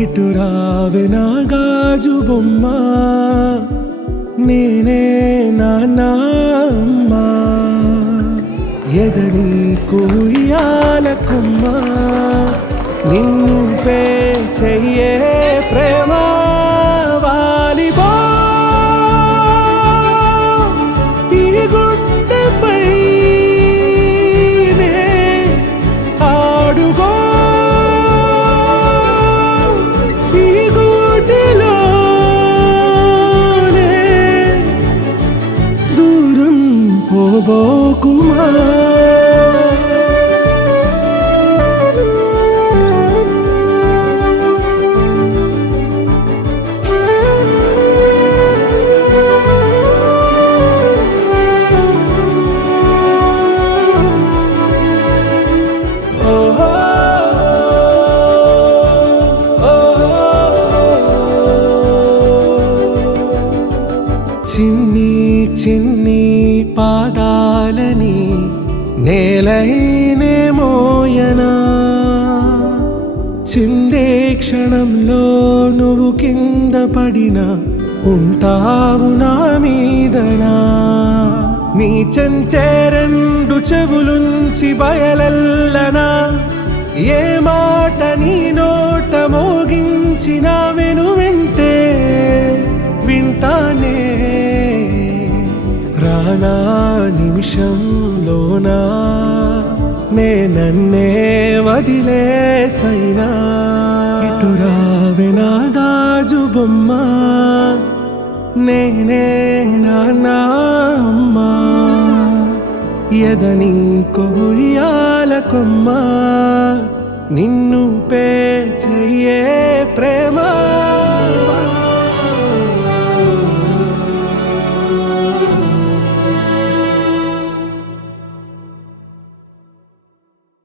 ఇటు రావే నా గాజు బొమ్మ, నేనే నాన్నమ్మ, ఎదని కుయ్యాల కొమ్మ, నింపే చెయ్యే ప్రేమ వాలిబో ఈ గుండెపై ఆడుగో పోబోకుమా. చిన్ని చిన్ని పాదాలని నేలైనే మోయనా, చిందే క్షణంలో నువ్వు కింద పడినా ఉంటావు నా మీదనా. నీ చెంతే రెండు చెవులుంచి బయలెల్లనా, ఏ మాట నీ నోట మోగించిన వెను వింటే వింటానే. రానా నిమిషంలోనా నే నన్నే వదిలేసైనా, ఇటు రావే నా గాజు బొమ్మ, నేనే నాన్న అమ్మ, ఎదని కొయ్యాల కొమ్మ, నిన్ను పే చెయ్యే ప్రేమ